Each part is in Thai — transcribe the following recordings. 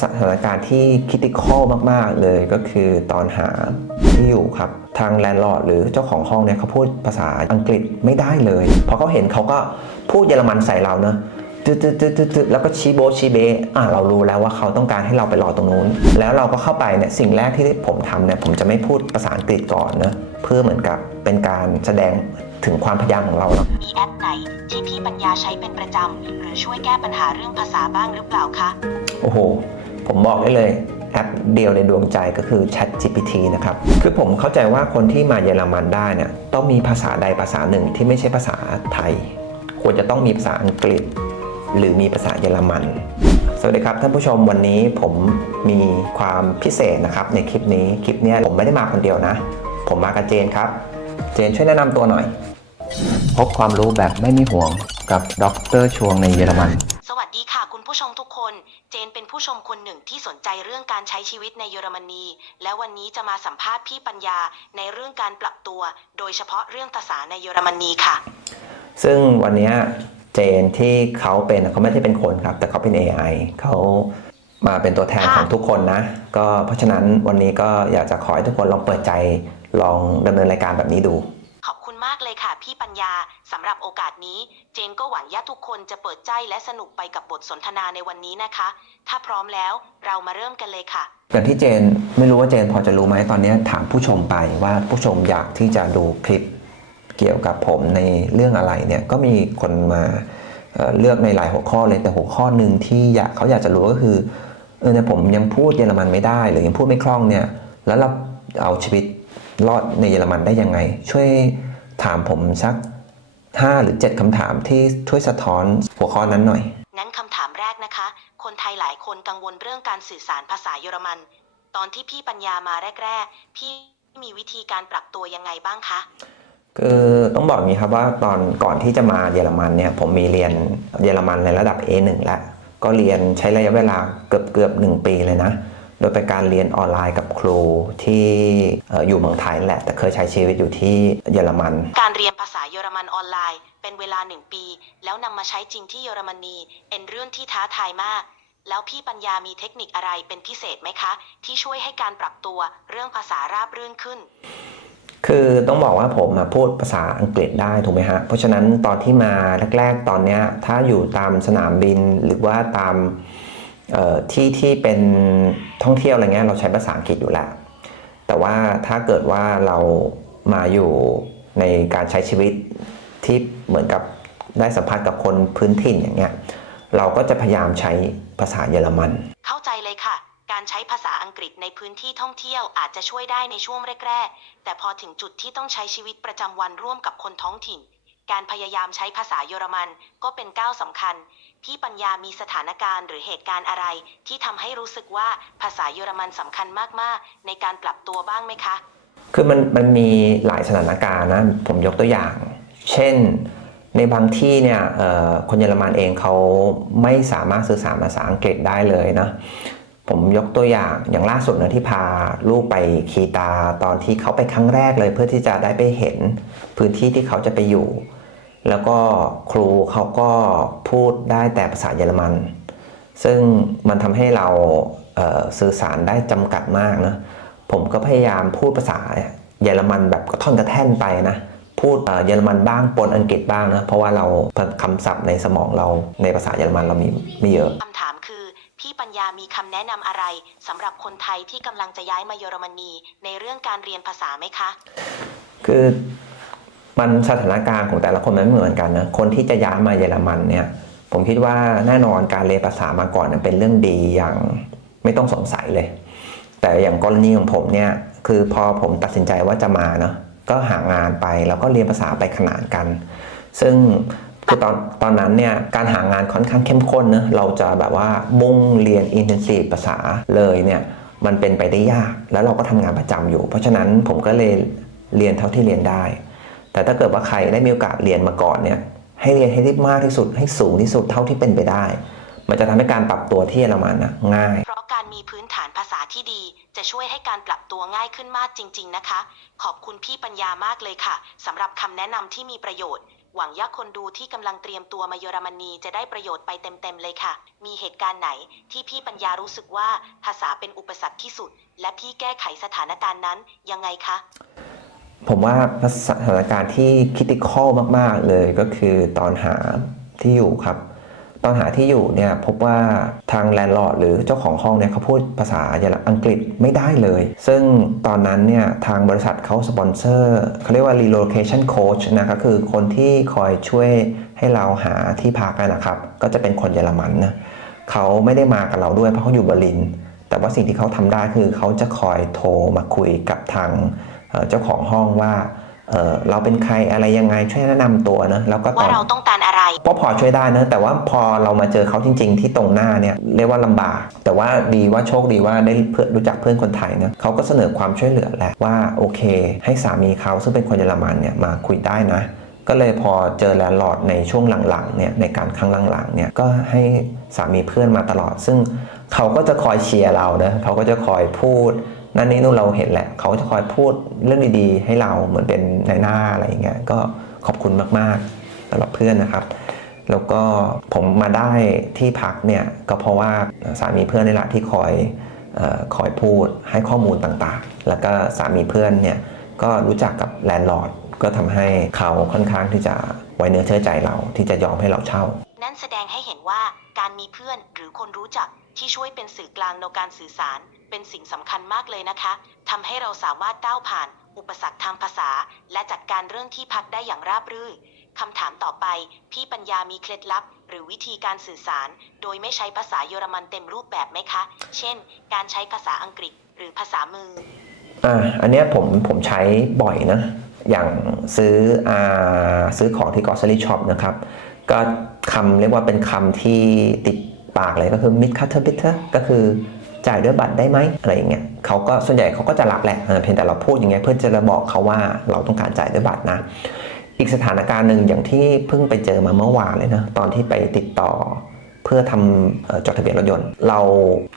สถานการณ์ที่คิติคอลมาก ๆ เลยก็คือตอนหาที่อยู่ครับ ทางแลนด์ลอร์ดหรือเจ้าของห้องเนี่ยเขาพูดภาษาอังกฤษไม่ได้เลยพอเขาเห็นเขาก็พูดเยอรมันใส่เราเนอะตึ๊ดตึ๊ดตึ๊ดตึ๊ดตึ๊ดแล้วก็ชี้โบะชี้เบะอะเรารู้แล้วว่าเขาต้องการให้เราไปรอตรงนู้น แล้วเราก็เข้าไปเนี่ยสิ่งแรกที่ผมทำเนี่ยผมจะไม่พูดภาษาอังกฤษก่อนนะเพื่อเหมือนกับเป็นการแสดงถึงความพยายามของเราเนาะมีแอปไหนที่พี่ปัญญาใช้เป็นประจำหรือช่วยแก้ปัญหาเรื่องภาษาบ้างหรือเปล่าคะ โอ้โห ผมบอกได้เลยแอปเดียวในดวงใจก็คือ Chat GPT นะครับ คือผมเข้าใจว่าคนที่มาเยอรมันได้เนี่ยต้องมีภาษาใดภาษาหนึ่งที่ไม่ใช่ภาษาไทย ควรจะต้องมีภาษาอังกฤษ หรือมีภาษาเยอรมัน สวัสดีครับท่านผู้ชมวันนี้ผมมีความพิเศษนะครับในคลิปนี้ คลิปเนี้ยผมไม่ได้มาคนเดียวนะ ผมมากับเจนครับ เจนช่วยแนะนำตัวหน่อย พบความรู้แบบไม่มีห่วงกับดรชวงในเยอรมัน สวัสดีค่ะคุณ ผู้ชมทุกคน เจนเป็นผู้ชมคนหนึ่งที่สนใจเรื่องการใช้ชีวิตในเยอรมนี และวันนี้จะมาสัมภาษณ์พี่ปัญญาในเรื่องการปรับตัว โดยเฉพาะเรื่องภาษาในเยอรมนีค่ะ ซึ่งวันเนี้ยเจนที่เขาเป็นเขาไม่ได้เป็นคนครับ แต่เขาเป็น AI เขามาเป็นตัวแทนค่ะของทุกคนนะ ก็เพราะฉะนั้นวันนี้ก็อยากจะขอให้ทุกคนลองเปิดใจลองดำเนินรายการแบบนี้ดู ขอบคุณมากเลยค่ะ พี่ปัญญา สำหรับโอกาสนี้เจนก็หวังว่าทุกคนจะเปิดใจและสนุกไปกับบทสนทนาในวันนี้นะคะ ถ้าพร้อมแล้วเรามาเริ่มกันเลยค่ะอย่างที่เจนไม่รู้ว่าเจนพอจะรู้ไหมตอนนี้ถามผู้ชมไปว่าผู้ชมอยากที่จะดูคลิปเกี่ยวกับผมในเรื่องอะไรเนี่ยก็มีคนมาเเลือกในหลายหัวข้อเลยแต่หัวข้อหนึ่งที่อยากเขาอยากจะรู้ก็คือเออเนี่ยผมยังพูดเยอรมันไม่ได้ หรือยังพูดไม่คล่องเนี่ยแล้วเราเอาชีวิตรอดในเยอรมันได้ยังไง ช่วยถามผมสัก 5 หรือ 7คำถามที่ช่วยสะท้อนหัวข้อนั้นหน่อย นั้นคำถามแรกนะคะ คนไทยหลายคนกังวลเรื่องการสื่อสารภาษาเยอรมัน ตอนที่พี่ปัญญามาแรก ๆ พี่มีวิธีการปรับตัวยังไงบ้างคะคือต้องบอกอย่างนี้ครับว่าตอนก่อนที่จะมาเยอรมันเนี่ยผมมีเรียนเยอรมันในระดับ A1 แล้วก็เรียนใช้ระยะเวลาเกือบเกือบหนึ่งปีเลยนะ โดยเป็นการเรียนออนไลน์กับครูที่เอ่ออยู่เมืองไทยนั่นแหละ แต่เคยใช้ชีวิตอยู่ที่เยอรมัน การเรียนภาษาเยอรมันออนไลน์ เป็นเวลาหนึ่งปี แล้วนำมาใช้จริงที่เยอรมนีเป็นเรื่องที่ท้าทายมาก แล้วพี่ปัญญามีเทคนิคอะไรเป็นพิเศษไหมคะ ที่ช่วยให้การปรับตัวเรื่องภาษาราบรื่นขึ้นคือต้องบอกว่าผมอะพูดภาษาอังกฤษได้ถูกไหมฮะ เพราะฉะนั้นตอนที่มาแรก ๆ ตอนเนี้ยถ้าอยู่ตามสนามบินหรือว่าตามเอ่อ ที่ที่เป็นท่องเที่ยวอะไรเงี้ยเราใช้ภาษาอังกฤษอยู่แล้ว แต่ว่าถ้าเกิดว่าเรามาอยู่ในการใช้ชีวิตที่เหมือนกับได้สัมผัสกับคนพื้นถิ่นอย่างเงี้ยเราก็จะพยายามใช้ภาษาเยอรมัน เข้าใจเลยค่ะ การใช้ภาษาอังกฤษในพื้นที่ท่องเที่ยวอาจจะช่วยได้ในช่วงแรกๆ แต่พอถึงจุดที่ต้องใช้ชีวิตประจำวันร่วมกับคนท้องถิ่น การพยายามใช้ภาษาเยอรมันก็เป็นก้าวสำคัญ พี่ปัญญามีสถานการณ์หรือเหตุการณ์อะไร ที่ทำให้รู้สึกว่าภาษาเยอรมันสำคัญมากๆ ในการปรับตัวบ้างไหมคะ คือมันมันมีหลายสถานการณ์นะ ผมยกตัวอย่าง เช่น ในบางที่เนี่ยคนเยอรมันเองเขาไม่สามารถสื่อสารภาษาอังกฤษได้เลยนะผมยกตัวอย่างอย่างล่าสุดนะที่พาลูกไปคีตาตอนที่เขาไปครั้งแรกเลย เพื่อที่จะได้ไปเห็นพื้นที่ที่เขาจะไปอยู่ แล้วก็ครูเขาก็พูดได้แต่ภาษาเยอรมัน ซึ่งมันทำให้เราเอ่อสื่อสารได้จำกัดมากนะผมก็พยายามพูดภาษาเยอรมันแบบกระท่อนกระแท่นไปนะพูดเอ่อเยอรมันบ้างปนอังกฤษบ้างนะเพราะว่าเราคำศัพท์ในสมองเราในภาษาเยอรมันเรามีไม่เยอะคำถามคือพี่ปัญญามีคำแนะนำอะไรสำหรับคนไทยที่กำลังจะย้ายมาเยอรมนีในเรื่องการเรียนภาษาไหมคะ คือ มันสถานการณ์ของแต่ละคนมันไม่เหมือนกันนะคนที่จะย้ายมาเยอรมันเนี่ย ผมคิดว่าแน่นอนการเรียนภาษามาก่อนเนี่ยเป็นเรื่องดีอย่างไม่ต้องสงสัยเลย แต่อย่างกรณีของผมเนี่ยคือพอผมตัดสินใจว่าจะมาเนาะก็หางานไปแล้วก็เรียนภาษาไปขนานกัน ซึ่งคือตอนตอนนั้นเนี่ยการหางานค่อนข้างเข้มข้นนะเราจะแบบว่ามุ่งเรียน intensive ภาษาเลยเนี่ยมันเป็นไปได้ยาก แล้วเราก็ทำงานประจำอยู่ เพราะฉะนั้นผมก็เลยเรียนเท่าที่เรียนได้ แต่ถ้าเกิดว่าใครได้มีโอกาสเรียนมาก่อนเนี่ยให้เรียนให้ได้มากที่สุดให้สูงที่สุดเท่าที่เป็นไปได้ มันจะทำให้การปรับตัวที่เยอรมันนะง่าย เพราะการมีพื้นฐานภาษาที่ดี จะช่วยให้การปรับตัวง่ายขึ้นมากจริง ๆนะคะ ขอบคุณพี่ปัญญามากเลยค่ะสำหรับคำแนะนำที่มีประโยชน์หวังว่าคนดูที่กำลังเตรียมตัวมาเยอรมนีจะได้ประโยชน์ไปเต็มๆเลยค่ะ มีเหตุการณ์ไหนที่พี่ปัญญารู้สึกว่าภาษาเป็นอุปสรรคที่สุด และพี่แก้ไขสถานการณ์นั้นยังไงคะ ผมว่าสถานการณ์ที่คิติคอลมาก ๆ เลยก็คือตอนหาที่อยู่ครับ ตอนหาที่อยู่เนี่ยพบว่าทางแลนด์ลอร์ดหรือเจ้าของห้องเนี่ยเขาพูดภาษาเยอรมันอังกฤษไม่ได้เลย ซึ่งตอนนั้นเนี่ยทางบริษัทเขาสปอนเซอร์เขาเรียกว่า relocation coach นะก็คือคนที่คอยช่วยให้เราหาที่พักนะครับ ก็จะเป็นคนเยอรมันนะเขาไม่ได้มากับเราด้วยเพราะเขาอยู่เบอร์ลิน แต่ว่าสิ่งที่เขาทำได้คือเขาจะคอยโทรมาคุยกับทาง เอ่อเจ้าของห้องว่าเอ่อเราเป็นใครอะไรยังไงช่วยแนะนำตัวนะแล้วก็ตว่าอนเราต้องการอะไรก็พอช่วยได้นะแต่ว่าพอเรามาเจอเขาจริง ๆ ที่ตรงหน้าเนี่ยเรียกว่าลำบาก แต่ว่าดีว่าโชคดีว่าได้เพื่อนรู้จักเพื่อนคนไทยนะเขาก็เสนอความช่วยเหลือแหละว่าโอเค ให้สามีเขาซึ่งเป็นคนเยอรมันเนี่ยมาคุยได้นะก็เลยพอเจอแลนด์ลอร์ดในช่วงหลังๆเนี่ยในการครั้งหลังๆเนี่ยก็ให้สามีเพื่อนมาตลอด ซึ่งเขาก็จะคอยเชียร์เรานะเขาก็จะคอยพูด นั่นนี่นู่นเราเห็นแหละ เขาจะคอยพูดเรื่องดีๆ ให้เราเหมือนเป็นในหน้าอะไรอย่างเงี้ยก็ขอบคุณมากๆสำหรับเพื่อนนะครับ แล้วก็ผมมาได้ที่พักเนี่ยก็เพราะว่าสามีเพื่อนนี่แหละที่คอยออคอยพูดให้ข้อมูลต่างๆ แล้วก็สามีเพื่อนเนี่ยก็รู้จักกับแลนด์ลอร์ดก็ทำให้เขาค่อนข้างที่จะไว้เนื้อเชื่อใจเราที่จะยอมให้เราเช่า นั่นแสดงให้เห็นว่าการมีเพื่อนหรือคนรู้จักที่ช่วยเป็นสื่อกลางในการสื่อสาร เป็นสิ่งสำคัญมากเลยนะคะ ทำให้เราสามารถก้าวผ่าน อุปสรรคทางภาษา และจัดการเรื่องที่พักได้อย่างราบรื่นคำถามต่อไป พี่ปัญญามีเคล็ดลับ หรือวิธีการสื่อสาร โดยไม่ใช้ภาษาเยอรมันเต็มรูปแบบไหมคะ เช่น การใช้ภาษาอังกฤษหรือภาษามือ อ่า อันเนี้ยผมผมใช้บ่อยนะ อย่างซื้ออ่าซื้อของที่ grocery shop นะครับ ก็คำเรียกว่าเป็นคำที่ติดปากเลยก็คือ mid cutter bitter ก็คือ จ่ายด้วยบัตรได้ไหมอะไรอย่างเงี้ยเขาก็ส่วนใหญ่เขาก็จะรับแหละเพียงแต่เราพูดอย่างเงี้ยเพื่อจะบอกเขาว่าเราต้องการจ่ายด้วยบัตรนะ อีกสถานการณ์หนึ่งอย่างที่เพิ่งไปเจอมาเมื่อวานเลยนะตอนที่ไปติดต่อเพื่อทำจดทะเบียนรถยนต์ เรา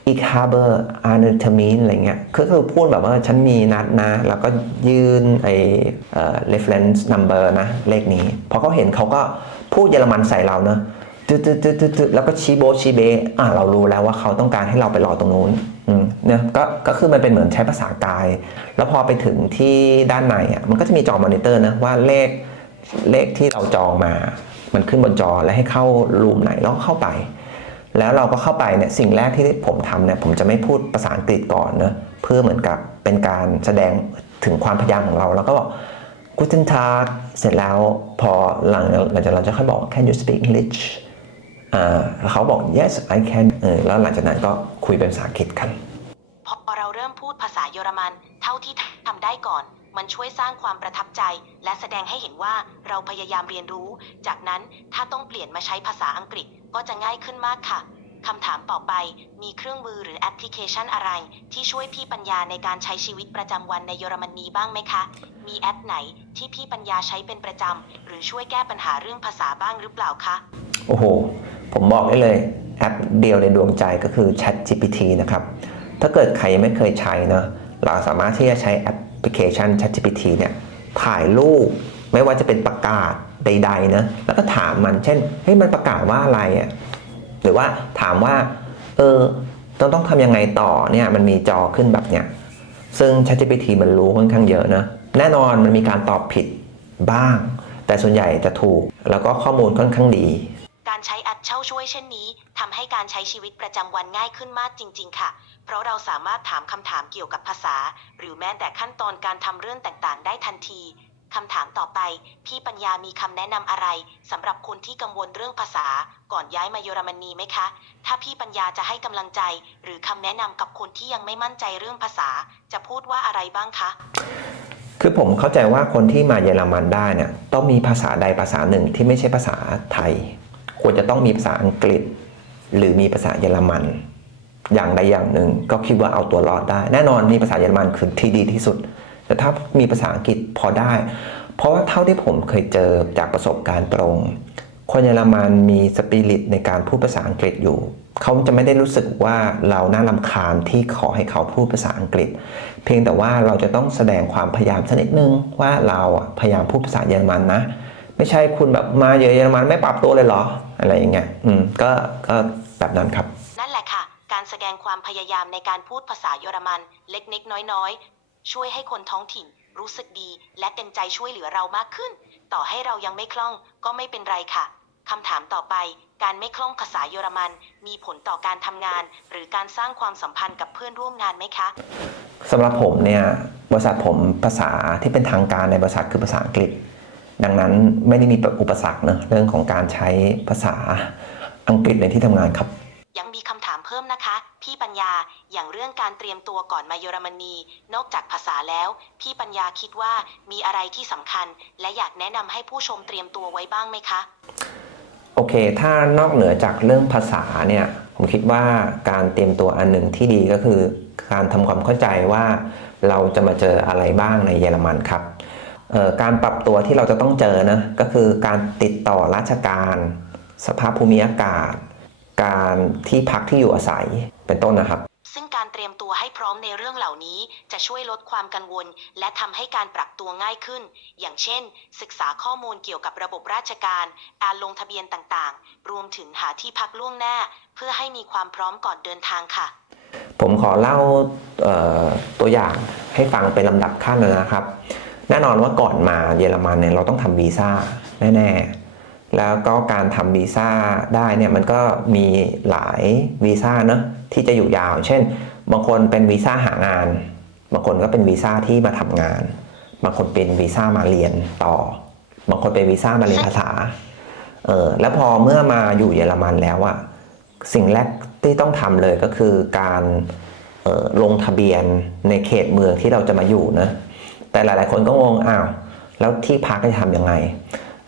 อีกฮาเบอร์อาร์เนทมินอะไรเงี้ยคือคือพูดแบบว่าฉันมีนัดนะ แล้วก็ยื่นไอเอ่อ reference number นะ เลขนี้ พอเขาเห็นเขาก็พูดเยอรมันใส่เราเนอะ ตึ๊ดตึ๊ดตึ๊ดตึ๊ดแล้วก็ชี้โบชี้เบอะเรารู้แล้วว่าเขาต้องการให้เราไปรอตรงนู้นอืมเนี่ยก็ก็คือมันเป็นเหมือนใช้ภาษากาย แล้วพอไปถึงที่ด้านในอะมันก็จะมีจอมอนิเตอร์นะว่าเลขเลขที่เราจองมา มันขึ้นบนจอและให้เข้ารูมไหนแล้วเข้าไป แล้วเราก็เข้าไปเนี่ยสิ่งแรกที่ผมทำเนี่ยผมจะไม่พูดภาษาอังกฤษก่อนนะเพื่อเหมือนกับเป็นการแสดงถึงความพยายามของเราแล้วก็บอก Guten Tag เสร็จแล้วพอหลังหลังจากเราจะค่อยบอก Can you speak English อ่าแล้ว เขาบอก Yes I can เออแล้วหลังจากนั้นก็คุยเป็นภาษาอังกฤษกัน พอเราเริ่มพูดภาษาเยอรมัน เท่าที่ทำได้ก่อน มันช่วยสร้างความประทับใจ และแสดงให้เห็นว่าเราพยายามเรียนรู้ จากนั้นถ้าต้องเปลี่ยนมาใช้ภาษาอังกฤษก็จะง่ายขึ้นมากค่ะคำถามต่อไป มีเครื่องมือหรือแอปพลิเคชันอะไร ที่ช่วยพี่ปัญญาในการใช้ชีวิตประจำวันในเยอรมนีบ้างไหมคะ มีแอปไหนที่พี่ปัญญาใช้เป็นประจำหรือช่วยแก้ปัญหาเรื่องภาษาบ้างหรือเปล่าคะ โอ้โห ผมบอกได้เลยแอปเดียวในดวงใจก็คือ Chat GPT นะครับ ถ้าเกิดใครยังไม่เคยใช้นะเราสามารถที่จะใช้แอปพลิเคชัน Chat GPT เนี่ยถ่ายรูปไม่ว่าจะเป็นประกาศใดๆนะแล้วก็ถามมันเช่นเฮ้ยมันประกาศว่าอะไรอะหรือว่าถามว่าเออต้องต้องทำยังไงต่อเนี่ยมันมีจอขึ้นแบบเนี้ยซึ่ง ChatGPT มันรู้ค่อนข้างเยอะนะแน่นอนมันมีการตอบผิดบ้าง แต่ส่วนใหญ่จะถูก แล้วก็ข้อมูลค่อนข้างดี ใช้แอปเช่าช่วยเช่นนี้ทำให้การใช้ชีวิตประจำวันง่ายขึ้นมากจริง ๆ ค่ะ เพราะเราสามารถถามคำถามเกี่ยวกับภาษา หรือแม้แต่ขั้นตอนการทำเรื่องต่างๆ ได้ทันทีคำถามต่อไป พี่ปัญญามีคำแนะนำอะไรสำหรับคนที่กังวลเรื่องภาษา ก่อนย้ายมาเยอรมนีไหมคะ ถ้าพี่ปัญญาจะให้กำลังใจ หรือคำแนะนำกับคนที่ยังไม่มั่นใจเรื่องภาษา จะพูดว่าอะไรบ้างคะ คือผมเข้าใจว่าคนที่มาเยอรมันได้เนี่ยต้องมีภาษาใดภาษาหนึ่งที่ไม่ใช่ภาษาไทย ควรจะต้องมีภาษาอังกฤษ หรือมีภาษาเยอรมัน อย่างใดอย่างหนึ่งก็คิดว่าเอาตัวรอดได้ แน่นอนมีภาษาเยอรมันคือที่ดีที่สุด แต่ถ้ามีภาษาอังกฤษพอได้ เพราะว่าเท่าที่ผมเคยเจอจากประสบการณ์ตรง คนเยอรมันมีสปิริตในการพูดภาษาอังกฤษอยู่เขาจะไม่ได้รู้สึกว่าเราน่ารำคาญที่ขอให้เขาพูดภาษาอังกฤษ เพียงแต่ว่าเราจะต้องแสดงความพยายามสักนิดนึงว่าเราพยายามพูดภาษาเยอรมันนะไไม่ใช่คุณแบบมาเยอรมันไม่ปรับตัวเลยเหรอ อะไรอย่างเงี้ยอืมก็ก็แบบนั้นครับ นั่นแหละค่ะ การแสดงความพยายามในการพูดภาษาเยอรมัน เล็กๆน้อยๆ ช่วยให้คนท้องถิ่น รู้สึกดี และเต็มใจช่วยเหลือเรามากขึ้น ต่อให้เรายังไม่คล่องก็ไม่เป็นไรค่ะคำถามต่อไป การไม่คล่องภาษาเยอรมัน มีผลต่อการทำงาน หรือการสร้างความสัมพันธ์กับเพื่อนร่วมงานไหมคะสำหรับผมเนี่ยบริษัทผมภาษาที่เป็นทางการในบริษัทคือภาษาอังกฤษ ดังนั้นไม่ได้มีอุปสรรคเนอะเรื่องของการใช้ภาษาอังกฤษในที่ทำงานครับ ยังมีคำถามเพิ่มนะคะ พี่ปัญญาอย่างเรื่องการเตรียมตัวก่อนมาเยอรมนี นอกจากภาษาแล้ว พี่ปัญญาคิดว่ามีอะไรที่สำคัญ และอยากแนะนำให้ผู้ชมเตรียมตัวไว้บ้างไหมคะ โอเค ถ้านอกเหนือจากเรื่องภาษาเนี่ยผมคิดว่าการเตรียมตัวอันหนึ่งที่ดีก็คือ การทำความเข้าใจว่าเราจะมาเจออะไรบ้างในเยอรมันครับเอ่อ การปรับตัวที่เราจะต้องเจอนะก็คือการติดต่อราชการ สภาพภูมิอากาศ การที่พักที่อยู่อาศัยเป็นต้นนะครับ ซึ่งการเตรียมตัวให้พร้อมในเรื่องเหล่านี้ จะช่วยลดความกังวล และทำให้การปรับตัวง่ายขึ้น อย่างเช่น ศึกษาข้อมูลเกี่ยวกับระบบราชการ การลงทะเบียนต่างๆ รวมถึงหาที่พักล่วงหน้า เพื่อให้มีความพร้อมก่อนเดินทางค่ะ ผมขอเล่าเอ่อตัวอย่างให้ฟังเป็นลำดับขั้นนะครับ แน่นอนว่าก่อนมาเยอรมันเนี่ยเราต้องทำวีซ่าแน่ ๆ แล้วก็การทำวีซ่าได้เนี่ยมันก็มีหลายวีซ่าเนอะที่จะอยู่ยาว เช่น บางคนเป็นวีซ่าหางาน บางคนก็เป็นวีซ่าที่มาทำงาน บางคนเป็นวีซ่ามาเรียนต่อ บางคนเป็นวีซ่ามาเรียนภาษา เออแล้วพอเมื่อมาอยู่เยอรมันแล้วอะสิ่งแรกที่ต้องทำเลยก็คือการออลงทะเบียนในเขตเมืองที่เราจะมาอยู่นะ แต่หลาย ๆ คนก็งงอ้าวแล้วที่พักจะทำยังไง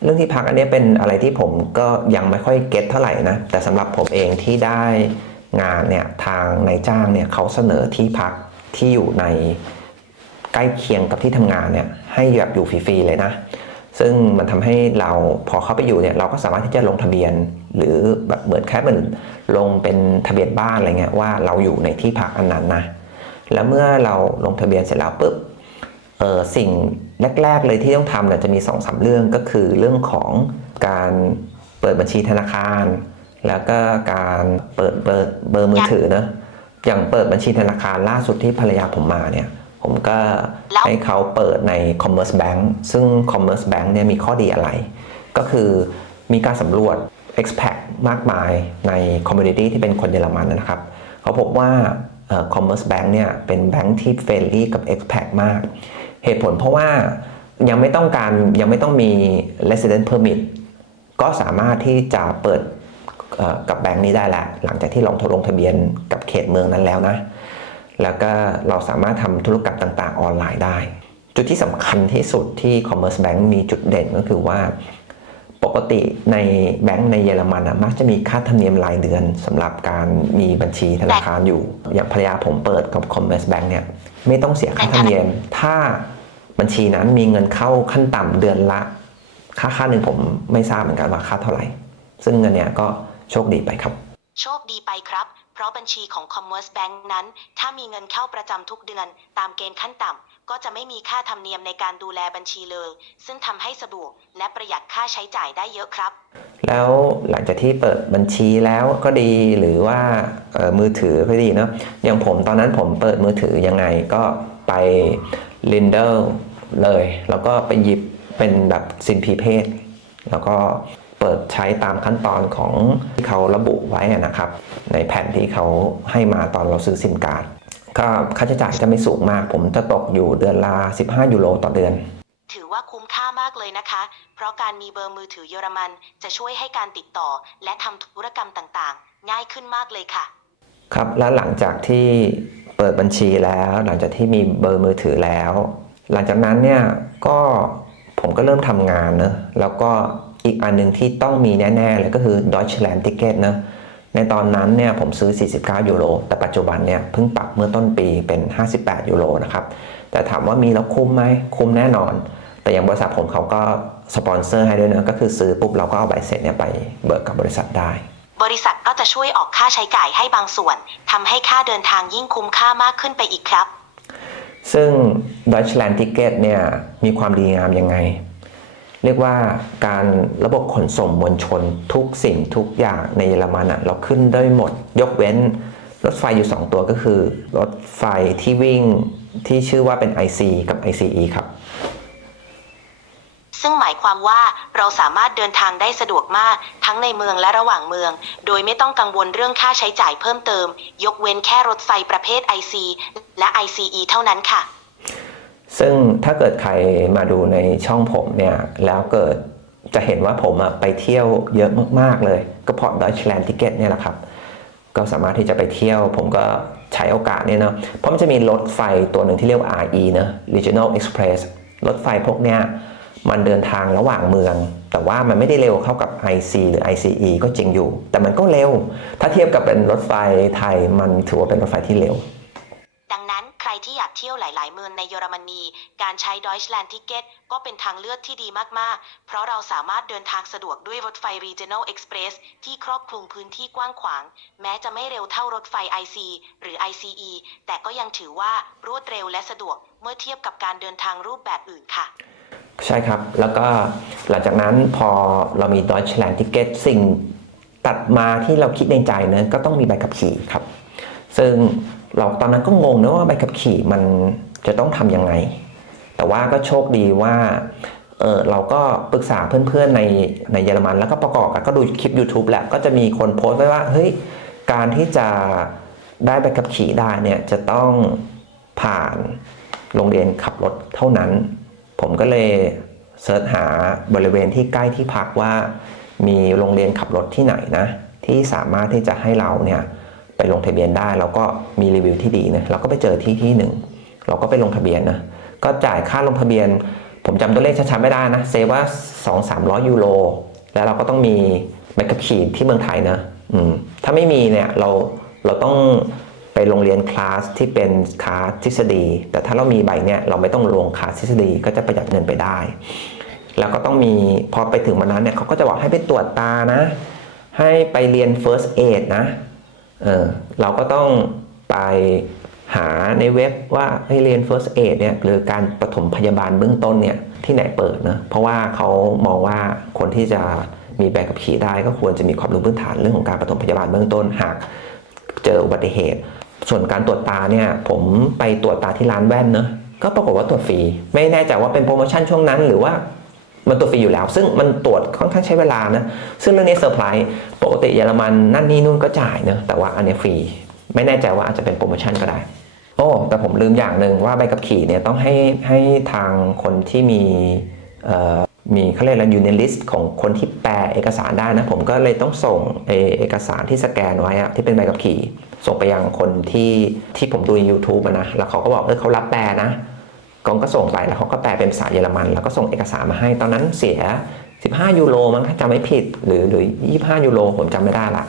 เรื่องที่พักอันนี้เป็นอะไรที่ผมก็ยังไม่ค่อยเก็ตเท่าไหร่นะแต่สำหรับผมเองที่ได้งานเนี่ยทางนายจ้างเนี่ยเขาเสนอที่พักที่อยู่ในใกล้เคียงกับที่ทำงานเนี่ยให้แบบอยู่ฟรีๆเลยนะ ซึ่งมันทำให้เราพอเข้าไปอยู่เนี่ยเราก็สามารถที่จะลงทะเบียน หรือแบบเหมือนแค่เหมือนลงเป็นทะเบียนบ้านอะไรเงี้ยว่าเราอยู่ในที่พักอันนั้นนะแล้วเมื่อเราลงทะเบียนเสร็จแล้วปุ๊บ สิ่งแรก ๆ เลยที่ต้องทำเนี่ยจะมี2อสาเรื่องก็คือเรื่องของการเปิดบัญชีธนาคาร แล้วก็การเปิดเบอร์เบอร์มือถือนะอย่างเปิดบัญชีธนาคารล่าสุดที่ภรรยาผมมาเนี่ยผมก็แล้วให้เขาเปิดใน Commerce Bank ซึ่ง Commerce Bank เนี่ยมีข้อดีอะไร ก็คือมีการสำรวจ expat มากมายใน community ที่เป็นคนเยอรมันนะครับ เขาพบว่าเอ่อ Commerce Bank เนี่ยเป็นแบงค์ที่เฟรนลี่กับ expat มาก เหตุผลเพราะว่ายังไม่ต้องการยังไม่ต้องมี resident permit ก็สามารถที่จะเปิดกับแบงค์นี้ได้แล้วหลังจากที่ลงทลงทะเบียนกับเขตเมืองนั้นแล้วนะ แล้วก็เราสามารถทำธุรกรรมต่างๆ ออนไลน์ได้ จุดที่สำคัญที่สุดที่ Commerce Bank มีจุดเด่นก็คือว่า ปกติในแบงก์ในเยอรมันอะมักจะมีค่าธรรมเนียมรายเดือนสำหรับการมีบัญชีธนาคารอยู่ อย่างภรรยาผมเปิดกับ Commerce Bank เนี่ย ไม่ต้องเสียค่าธรรมเนียม ถ้าบัญชีนั้นมีเงินเข้าขั้นต่ำเดือนละ ค่าค่าหนึ่งผมไม่ทราบเหมือนกันว่าค่าเท่าไหร่ ซึ่งเงินเนี้ยก็โชคดีไปครับ โชคดีไปครับ เพราะบัญชีของ Commerce Bank นั้น ถ้ามีเงินเข้าประจำทุกเดือน ตามเกณฑ์ขั้นต่ำ ก็จะไม่มีค่าธรรมเนียมในการดูแลบัญชีเลย ซึ่งทำให้สะดวกและประหยัดค่าใช้จ่ายได้เยอะครับ แล้วหลังจากที่เปิดบัญชีแล้วก็ดีหรือว่ามือถือก็ดีเนาะอย่างผมตอนนั้นผมเปิดมือถือยังไงก็ไป l i n d e r เลย แล้วก็ไปหยิบเป็นแบบซินพีเพศแล้วก็เปิดใช้ตามขั้นตอนของที่เขาระบุไว้นะครับ ในแผ่นที่เขาให้มาตอนเราซื้อซิมการ์ด ก็ค่าใช้จ่ายจะไม่สูงมาก ผมจะตกอยู่เดือนละ 15 ยูโรต่อเดือน ถือว่าคุ้มค่ามากเลยนะคะ เพราะการมีเบอร์มือถือเยอรมัน จะช่วยให้การติดต่อ และทำธุรกรรมต่างๆ ง่ายขึ้นมากเลยค่ะ ครับแล้วหลังจากที่เปิดบัญชีแล้ว หลังจากที่มีเบอร์มือถือแล้ว หลังจากนั้นเนี่ยก็ผมก็เริ่มทำงานเนอะแล้วก็อีกอันหนึ่งที่ต้องมีแน่ ๆ เลยก็คือ Deutschland Ticket นะ ในตอนนั้นเนี่ยผมซื้อ 49 ยูโร แต่ปัจจุบันเนี่ยเพิ่งปรับเมื่อต้นปีเป็น 58 ยูโรนะครับ แต่ถามว่ามีแล้วคุ้มไหม คุ้มแน่นอน แต่อย่างบริษัทผมเขาก็สปอนเซอร์ให้ด้วยนะก็คือซื้อปุ๊บเราก็เอาใบเสร็จเนี่ยไปเบิกกับบริษัทได้ บริษัทก็จะช่วยออกค่าใช้จ่ายให้บางส่วนทำให้ค่าเดินทางยิ่งคุ้มค่ามากขึ้นไปอีกครับ ซึ่ง Deutschland Ticket เนี่ยมีความดีงามยังไง เรียกว่าการระบบขนส่งมวลชนทุกสิ่งทุกอย่างในเยอรมันอะเราขึ้นได้หมด ยกเว้นรถไฟอยู่ 2 ตัวก็คือ รถไฟที่วิ่งที่ชื่อว่าเป็น IC กับ ICE ครับ ซึ่งหมายความว่าเราสามารถเดินทางได้สะดวกมากทั้งในเมืองและระหว่างเมือง โดยไม่ต้องกังวลเรื่องค่าใช้จ่ายเพิ่มเติม ยกเว้นแค่รถไฟประเภท IC และ ICE เท่านั้นค่ะ ซึ่งถ้าเกิดใครมาดูในช่องผมเนี่ยแล้วเกิดจะเห็นว่าผมอะไปเที่ยวเยอะมากๆเลย ก็เพราะ Deutschland Ticket เนี่ยแหละครับ ก็สามารถที่จะไปเที่ยว ผมก็ใช้โอกาสเนี่ยเนาะเพราะมันจะมีรถไฟตัวหนึ่งที่เรียกว่า RE นะ Regional Express รถไฟพวกเนี้ยมันเดินทางระหว่างเมือง แต่ว่ามันไม่ได้เร็วเท่ากับ IC หรือ ICE ก็จริงอยู่ แต่มันก็เร็ว ถ้าเทียบกับเป็นรถไฟไทยมันถือว่าเป็นรถไฟที่เร็ว ที่อยากเที่ยวหลาย ๆ เมืองในเยอรมนี การใช้ Deutschland Ticket ก็เป็นทางเลือกที่ดีมาก ๆ เพราะเราสามารถเดินทางสะดวกด้วยรถไฟ Regional Express ที่ครอบคลุมพื้นที่กว้างขวาง แม้จะไม่เร็วเท่ารถไฟ IC หรือ ICE แต่ก็ยังถือว่ารวดเร็วและสะดวกเมื่อเทียบกับการเดินทางรูปแบบอื่นค่ะใช่ครับ แล้วก็หลังจากนั้นพอเรามี Deutschland Ticket สิ่งตัดมาที่เราคิดในใจเนะก็ต้องมีใบขับขี่ครับ ซึ่ง เราตอนนั้นก็งงนะว่าใบขับขี่มันจะต้องทำยังไง แต่ว่าก็โชคดีว่าเออเราก็ปรึกษาเพื่อนๆในในเยอรมัน แล้วก็ประกอบกันก็ดูคลิป YouTube แหละก็จะมีคนโพสต์ไว้ว่าเฮ้ยการที่จะได้ใบขับขี่ได้เนี่ยจะต้องผ่านโรงเรียนขับรถเท่านั้น ผมก็เลยเสิร์ชหาบริเวณที่ใกล้ที่พักว่า มีโรงเรียนขับรถที่ไหนนะ ที่สามารถที่จะให้เราเนี่ย ไปลงทะเบียนได้แล้วก็มีรีวิวที่ดีนะเราก็ไปเจอที่ที่หนึ่งเราก็ไปลงทะเบียนนะก็จ่ายค่าลงทะเบียน ผมจำตัวเลขชัดๆไม่ได้นะเซว่า2 3 0 0ยูโรแล้วเราก็ต้องมีใบขับขี่ที่เมืองไทยนะอืมถ้าไม่มีเนี่ยเราเราต้องไปโรงเรียนคลาสที่เป็นคลาสทฤษฎี แต่ถ้าเรามีใบเนี่ยเราไม่ต้องลงคลาสทฤษฎีก็จะประหยัดเงินไปได้ แล้วก็ต้องมีพอไปถึงวันนั้นเนี่ยเขาก็จะบอกให้ไปตรวจตานะ ให้ไปเรียน first aid นะ เออเราก็ต้องไปหาในเว็บว่าให้เรียน first aid เนี่ยหรือการปฐมพยาบาลเบื้องต้นเนี่ยที่ไหนเปิดนะเพราะว่าเขามองว่าคนที่จะมีใบขับขี่ได้ก็ควรจะมีความรู้พื้นฐานเรื่องของการปฐมพยาบาลเบื้องต้นหากเจออุบัติเหตุ ส่วนการตรวจตาเนี่ยผมไปตรวจตาที่ร้านแว่นเนะก็ปรากฏว่าตรวจฟรีไม่แน่ใจว่าเป็นโปรโมชั่นช่วงนั้นหรือว่า มันตรวจฟรีอยู่แล้ว ซึ่งมันตรวจค่อนข้างใช้เวลานะ ซึ่งเรื่องนี้เซอร์ไพรส์ปกติเยอรมันนั่นนี่นู่นก็จ่ายเนะแต่ว่าอันนี้ฟรีไม่แน่ใจว่าอาจจะเป็นโปรโมชั่นก็ได้ โอ้แต่ผมลืมอย่างหนึ่งว่าใบขับขี่เนี่ยต้องให้ให้ทางคนที่มีมีเขาเรียกอะไรอยู่ในลิสต์ของคนที่แปลเอกสารได้นะ ผมก็เลยต้องส่งเอเอกสารที่สแกนไว้อะที่เป็นใบขับขี่ ส่งไปยังคนที่ที่ผมดูใน YouTube นะ แล้วเขาก็บอกเออเขารับแปลนะ กองก็ส่งไปแล้วเขาก็แปลเป็นภาษาเยอรมัน แล้วก็ส่งเอกสารมาให้ ตอนนั้นเสีย 15 ยูโรมั้งถ้าจำไม่ผิด หรือหรือ 25 ยูโรผมจำไม่ได้ละ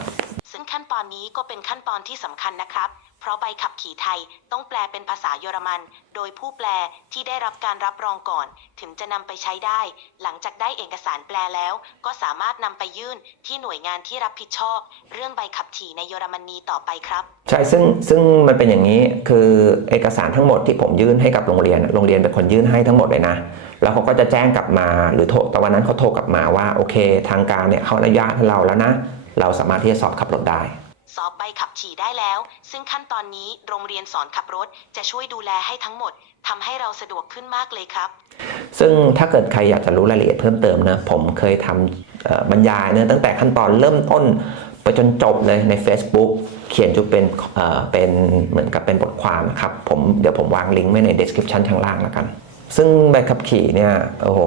ซึ่งขั้นตอนนี้ก็เป็นขั้นตอนที่สำคัญนะครับ เพราะใบขับขี่ไทยต้องแปลเป็นภาษาเยอรมัน โดยผู้แปลที่ได้รับการรับรองก่อน ถึงจะนำไปใช้ได้ หลังจากได้เอกสารแปลแล้ว ก็สามารถนำไปยื่นที่หน่วยงานที่รับผิดชอบ เรื่องใบขับขี่ในเยอรมนีต่อไปครับ ใช่ซึ่งซึ่งมันเป็นอย่างนี้คือเอกสารทั้งหมดที่ผมยื่นให้กับโรงเรียน โรงเรียนเป็นคนยื่นให้ทั้งหมดเลยนะแล้วเขาก็จะแจ้งกลับมาหรือโทรแต่วันนั้นเขาโทรกลับมาว่าโอเค ทางการเนี่ยเขาอนุญาตให้เราแล้วนะ เราสามารถที่จะสอบขับรถได้ สอบใบขับขี่ได้แล้ว ซึ่งขั้นตอนนี้โรงเรียนสอนขับรถจะช่วยดูแลให้ทั้งหมดทำให้เราสะดวกขึ้นมากเลยครับ ซึ่งถ้าเกิดใครอยากจะรู้รายละเอียดเพิ่มเติมนะ ผมเคยทำบรรยายเนะตั้งแต่ขั้นตอนเริ่มต้นไปจนจบเลยใน Facebook เขียนจุเป็นเอ่อเป็นเหมือนกับเป็นบทความนะครับผมเดี๋ยวผมวางลิงก์ไว้ใน description ข้างล่างแล้วกัน ซึ่งใบขับขี่เนี่ยโอ้โห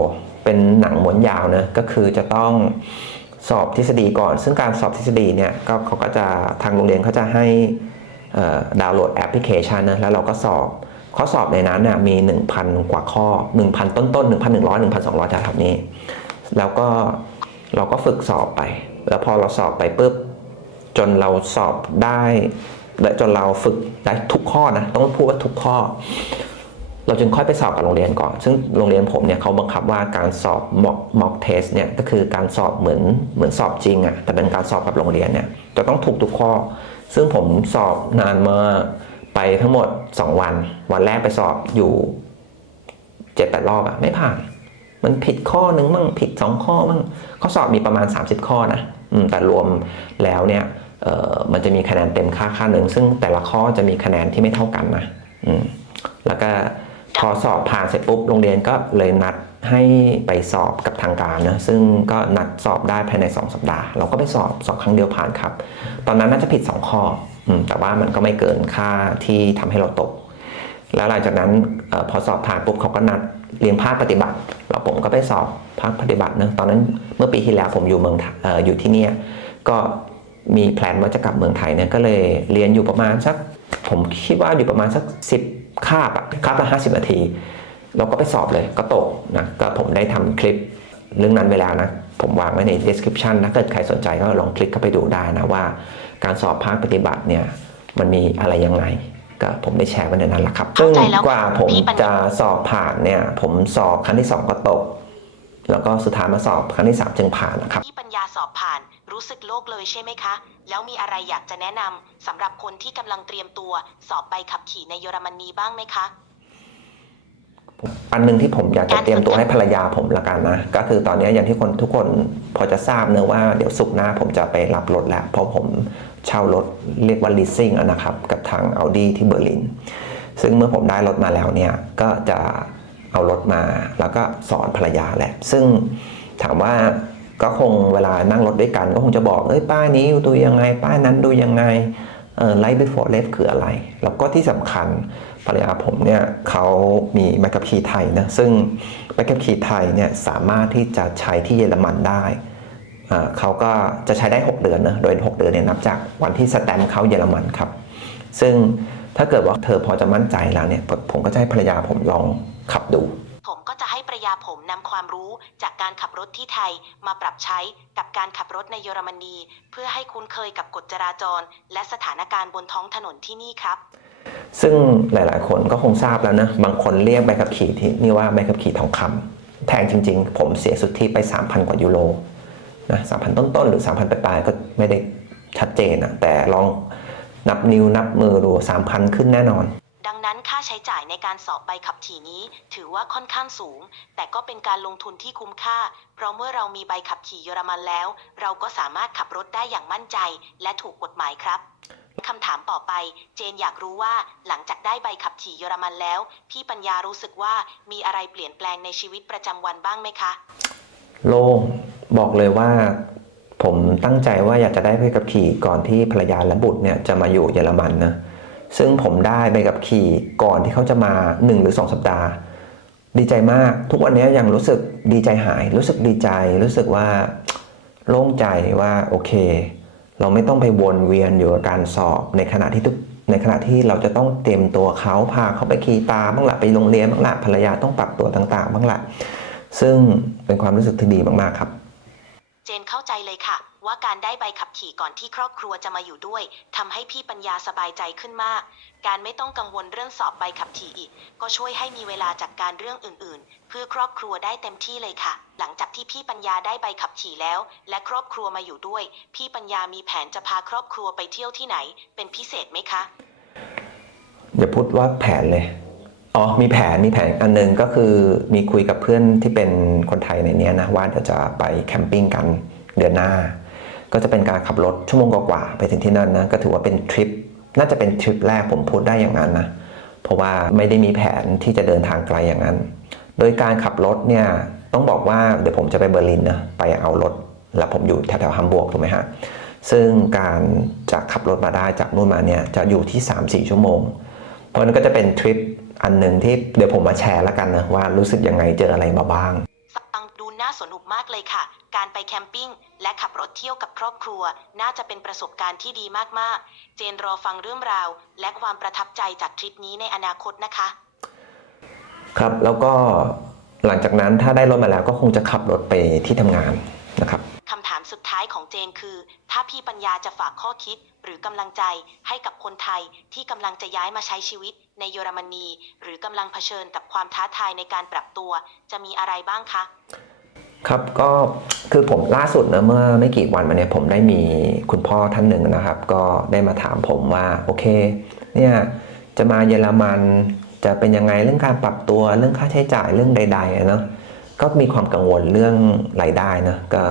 เป็นหนังม้วนยาวนะก็คือจะต้อง สอบทฤษฎีก่อน ซึ่งการสอบทฤษฎีเนี่ยก็เขาก็จะทางโรงเรียนเขาจะให้ดาวน์โหลดแอปพลิเคชันนะแล้วเราก็สอบข้อสอบในนั้นน่ะมี 1,000 กว่าข้อ 1,000 ต้นต้น1,100 1,200จะทำนี้ แล้วก็เราก็ฝึกสอบไป แล้วพอเราสอบไปปุ๊บจนเราสอบได้และจนเราฝึกได้ทุกข้อนะต้องพูดว่าทุกข้อ เราจึงค่อยไปสอบกับโรงเรียนก่อน ซึ่งโรงเรียนผมเนี่ยเขาบังคับว่าการสอบ mock mock test เนี่ยก็คือการสอบเหมือนเหมือนสอบจริงอะ่ะแต่เป็นการสอบกับโรงเรียนเนี่ยจะต้องถูกทุกข้อ ซึ่งผมสอบนานมาไปทั้งหมด 2 วัน วันแรกไปสอบอยู่7-8รอบอะไม่ผ่าน มันผิดข้อหนึ่งมั่งผิดสองข้อมั่งข้อสอบมีประมาณ 30 ข้อนะอืมแต่รวมแล้วเนี่ยเออมันจะมีคะแนนเต็มค่าค่าหนึ่งซึ่งแต่ละข้อจะมีคะแนนที่ไม่เท่ากันนะอืมแล้วก็ พอสอบผ่านเสร็จปุ๊บโรงเรียนก็เลยนัดให้ไปสอบกับทางการนะซึ่งก็นัดสอบได้ภายใน 2 สัปดาห์ เราก็ไปสอบสอบครั้งเดียวผ่านครับ ตอนนั้นน่าจะผิด 2 ข้ออแต่ว่ามันก็ไม่เกินค่าที่ทำให้เราตก แล้วหลังจากนั้นอพอสอบผ่านปุ๊บเขาก็นัดเรียนภาคปฏิบัติแล้วผมก็ไปสอบภาคปฏิบัตินะตอนนั้นเมื่อปีที่แล้วผมอยู่เมืองอออยู่ที่เนี่ยก็มีแผนว่าจะกลับเมืองไทยเนี่ยก็เลยเรียนอยู่ประมาณสักผมคิดว่าอยู่ประมาณสัก10 คาบอะคาบละ50นาที เราก็ไปสอบเลยก็ตกนะก็ผมได้ทำคลิปเรื่องนั้นไว้แล้วนะ ผมวางไว้ใน description ถ้าเกิดใครสนใจก็ลองคลิกเข้าไปดูได้นะว่า การสอบภาคปฏิบัติเนี่ยมันมีอะไรยังไงก็ผมได้แชร์ไว้ในนั้นแหละครับซึ่งเข้าใจแล้วกว่าผมพี่ปัญญาจะสอบผ่านเนี่ย ผมสอบครั้งที่สองก็ตก แล้วก็สุดท้ายมาสอบครั้งที่สามจึงผ่านนะครับพี่ปัญญาสอบผ่าน รู้สึกโลกเลยใช่ไหมคะ แล้วมีอะไรอยากจะแนะนำสำหรับคนที่กำลังเตรียมตัว สอบใบขับขี่ในเยอรมนีบ้างไหมคะ อันหนึ่งที่ผมอยากจะเตรียมตัวให้ภรรยาผมละกันนะ ก็คือตอนนี้อย่างที่คนทุกคนพอจะทราบเนอะว่าเดี๋ยวสุกหน้าผมจะไปรับรถแล้ว เพราะผมเช่ารถเรียกว่า leasing อะนะครับ กับทาง Audi ที่เบอร์ลิน ซึ่งเมื่อผมได้รถมาแล้วเนี่ยก็จะเอารถมาแล้วก็สอนภรรยาแหละ ซึ่งถามว่า ก็คงเวลานั่งรถด้วยกัน ก็คงจะบอกเอ้ยป้ายนี้ดูยังไง ป้ายนั้นดูยังไงเออ light before left คืออะไร แล้วก็ที่สำคัญภรรยาผมเนี่ยเขามีใบขับขี่ไทยนะซึ่งใบขับขี่ไทยเนี่ยสามารถที่จะใช้ที่เยอรมันได้เขาก็จะใช้ได้ 6 เดือนนะโดย 6 เดือนเนี่ยนับจากวันที่สแตมป์เขาเยอรมันครับ ซึ่งถ้าเกิดว่าเธอพอจะมั่นใจแล้วเนี่ยผมก็จะให้ภรรยาผมลองขับดู ผมก็จะให้ภรยาผมนำความรู้จากการขับรถที่ไทยมาปรับใช้กับการขับรถในเยอรมนี เพื่อให้คุ้นเคยกับกฎจราจร และสถานการณ์บนท้องถนนที่นี่ครับ ซึ่งหลาย ๆ คนก็คงทราบแล้วนะ บางคนเรียกใบขับขี่ที่นี่ว่าใบขับขี่ทองคำแพงจริง ๆ ผมเสียสุทธิไป 3,000 กว่ายูโรนะ3,000ต้น ๆ หรือ 3,000ปลายๆก็ไม่ได้ชัดเจนนะแต่ลองนับนิ้วนับมือดู3,000 ขึ้นแน่นอน นั้นค่าใช้จ่ายในการสอบใบขับขี่นี้ ถือว่าค่อนข้างสูง แต่ก็เป็นการลงทุนที่คุ้มค่า เพราะเมื่อเรามีใบขับขี่เยอรมันแล้ว เราก็สามารถขับรถได้อย่างมั่นใจ และถูกกฎหมายครับคำถามต่อไป เจนอยากรู้ว่าหลังจากได้ใบขับขี่เยอรมันแล้ว พี่ปัญญารู้สึกว่ามีอะไรเปลี่ยนแปลงในชีวิตประจำวันบ้างไหมคะ โล่งบอกเลยว่า ผมตั้งใจว่าอยากจะได้ใบขับขี่ก่อนที่ภรรยาและบุตรเนี่ยจะมาอยู่เยอรมันนะ ซึ่งผมได้ใบขับขี่ก่อนที่เขาจะมา 1 หรือ 2 สัปดาห์ ดีใจมากทุกวันนี้ยังรู้สึกดีใจหาย รู้สึกดีใจ รู้สึกว่าโล่งใจว่าโอเค เราไม่ต้องไปวนเวียนอยู่กับการสอบในขณะที่ทุกในขณะที่เราจะต้องเตรียมตัวเขาพาเขาไปขี่ตาบ้างละไปโรงเรียนบ้างละภรรยาต้องปรับตัวต่างๆ บ้างละซึ่งเป็นความรู้สึกที่ดีมากๆครับ เจนเข้าใจเลยค่ะ ว่าการได้ใบขับขี่ก่อนที่ครอบครัวจะมาอยู่ด้วยทำให้พี่ปัญญาสบายใจขึ้นมาก การไม่ต้องกังวลเรื่องสอบใบขับขี่อีก ก็ช่วยให้มีเวลาจัดการเรื่องอื่น ๆ เพื่อครอบครัวได้เต็มที่เลยค่ะ หลังจากที่พี่ปัญญาได้ใบขับขี่แล้ว และครอบครัวมาอยู่ด้วย พี่ปัญญามีแผนจะพาครอบครัวไปเที่ยวที่ไหน เป็นพิเศษไหมคะอย่าพูดว่าแผนเลยอ๋อมีแผนมีแผนอันหนึงก็คือมีคุยกับเพื่อนที่เป็นคนไทยในนี้นะว่าเดี๋ยวจะไปแคมปิ้งกันเดือนหน้า ก็จะเป็นการขับรถชั่วโมงกว่าๆไปถึงที่นั่นนะก็ถือว่าเป็นทริปน่าจะเป็นทริปแรกผมพูดได้อย่างนั้นนะเพราะว่าไม่ได้มีแผนที่จะเดินทางไกลอย่างนั้น โดยการขับรถเนี่ยต้องบอกว่าเดี๋ยวผมจะไปเบอร์ลินนะไปเอารถ แล้วผมอยู่แถวๆฮัมบูร์กถูกไหมฮะซึ่งการจะขับรถมาได้จากนู่นมาเนี่ยจะอยู่ที่ 3-4 ชั่วโมง เพราะนั้นก็จะเป็นทริปอันหนึ่งที่เดี๋ยวผมมาแชร์แล้วกันนะว่ารู้สึกยังไงเจออะไรมาบ้าง น่าสนุกมากเลยค่ะ การไปแคมปิ้งและขับรถเที่ยวกับครอบครัว น่าจะเป็นประสบการณ์ที่ดีมากๆ เจนรอฟังเรื่องราว และความประทับใจจากทริปนี้ในอนาคตนะคะ ครับแล้วก็หลังจากนั้นถ้าได้รถมาแล้วก็คงจะขับรถไปที่ทำงานนะครับคำถามสุดท้ายของเจนคือ ถ้าพี่ปัญญาจะฝากข้อคิดหรือกำลังใจให้กับคนไทยที่กำลังจะย้ายมาใช้ชีวิตในเยอรมนี หรือกำลังเผชิญกับความท้าทายในการปรับตัว จะมีอะไรบ้างคะ ครับก็คือผมล่าสุดนะเมื่อไม่กี่วันมาเนี่ยผมได้มีคุณพ่อท่านหนึ่งนะครับ ก็ได้มาถามผมว่าโอเคเนี่ยจะมาเยอรมันจะเป็นยังไงเรื่องการปรับตัวเรื่องค่าใช้จ่ายเรื่องใดๆเนาะก็มีความกังวลเรื่องรายได้นะก็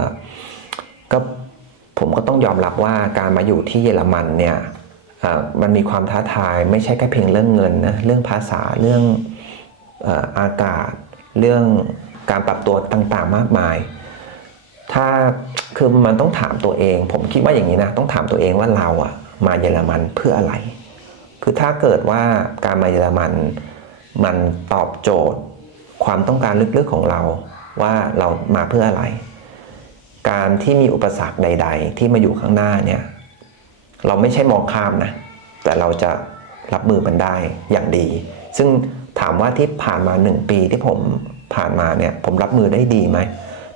ก็ผมก็ต้องยอมรับว่าการมาอยู่ที่เยอรมันเนี่ยอ่อมันมีความท้าทายไม่ใช่แค่เพียงเรื่องเงินนะเรื่องภาษาเรื่องออากาศเรื่อง การปรับตัวต่างๆ มากมาย ถ้าคือมันต้องถามตัวเอง ผมคิดว่าอย่างนี้นะ ต้องถามตัวเองว่าเราอะมาเยอรมันเพื่ออะไร คือถ้าเกิดว่าการมาเยอรมันมันตอบโจทย์ ความต้องการลึกๆของเราว่าเรามาเพื่ออะไร การที่มีอุปสรรคใด ๆ ที่มาอยู่ข้างหน้าเนี่ย เราไม่ใช่มองข้ามนะ แต่เราจะรับมือมันได้อย่างดี ซึ่งถามว่าที่ผ่านมาหนึ่งปีที่ผม ผ่านมาเนี่ยผมรับมือได้ดีไหม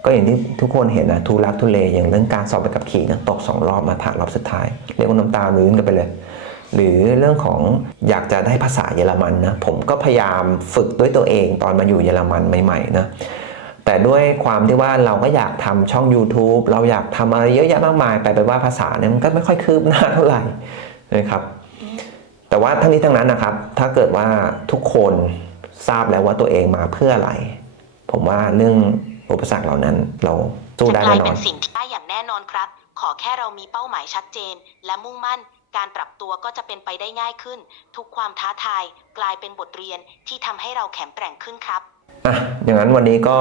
ก็อย่างที่ทุกคนเห็นนะทุลักทุเลอย่างเรื่องการสอบไปกับขี่นะตกสองรอบมาผ่านรอบสุดท้าย เรียกว่าน้ำตารื้นกันไปเลย หรือเรื่องของอยากจะได้ภาษาเยอรมันนะผมก็พยายามฝึกด้วยตัวเองตอนมาอยู่เยอรมันใหม่ๆนะแต่ด้วยความที่ว่าเราก็อยากทำช่อง YouTube เราอยากทำอะไรเยอะแยะมากมายไปไปว่าภาษาเนี่ยมันก็ไม่ค่อยคืบหน้าเท่าไหร่นะครับแต่ว่าทั้งนี้ทั้งนั้นนะครับ ถ้าเกิดว่าทุกคนทราบแล้วว่าตัวเองมาเพื่ออะไร ผมว่าเรื่องอุปสรรคเหล่านั้นเราสู้จะได้กลาแน่ยนอเป็นนสิ่งที่ได้อย่างแน่นอนครับ ขอแค่เรามีเป้าหมายชัดเจน และมุ่งมั่น การปรับตัวก็จะเป็นไปได้ง่ายขึ้น ทุกความท้าทายกลายเป็นบทเรียนที่ทำให้เราแข็งแกร่งขึ้นครับอะอย่างนั้นวันนี้ก็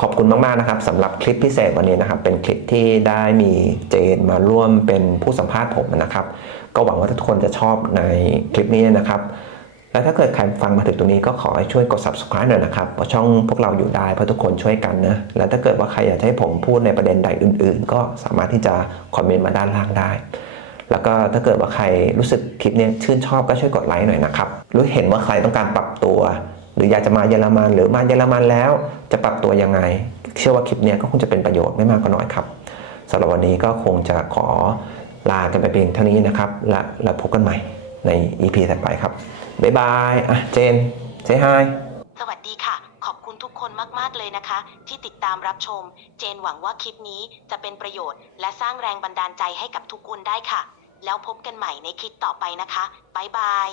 ขอบคุณมาก ๆ นะครับสำหรับคลิปพิเศษวันนี้นะครับ เป็นคลิปที่ได้มีเจนมาร่วมเป็นผู้สัมภาษณ์ผมนะครับ ก็หวังว่าทุกคนจะชอบในคลิปนี้นะครับ และถ้าเกิดใครฟังมาถึงตรงนี้ก็ขอให้ช่วยกด subscribe หน่อยนะครับ เพราะช่องพวกเราอยู่ได้เพราะทุกคนช่วยกันนะ และถ้าเกิดว่าใครอยากให้ผมพูดในประเด็นใดอื่น ๆ ก็สามารถที่จะคอมเมนต์มาด้านล่างได้ แล้วก็ถ้าเกิดว่าใครรู้สึกคลิปนี้ชื่นชอบก็ช่วยกดไลค์หน่อยนะครับ รู้เห็นว่าใครต้องการปรับตัว หรืออยากจะมาเยอรมันหรือมาเยอรมันแล้ว จะปรับตัวยังไง เชื่อว่าคลิปนี้ก็คงจะเป็นประโยชน์ไม่มากก็น้อยครับสำหรับวันนี้ก็คงจะขอลากันไปเพียงเท่านี้นะครับ และแล้วพบกันใหม่ใน EP ถัดไปครับ บ๊ายบายอะเจนเซฮายสวัสดีค่ะ ขอบคุณทุกคนมาก ๆ เลยนะคะ ที่ติดตามรับชม เจนหวังว่าคลิปนี้จะเป็นประโยชน์ และสร้างแรงบันดาลใจให้กับทุกคนได้ค่ะ แล้วพบกันใหม่ในคลิปต่อไปนะคะบ๊ายบาย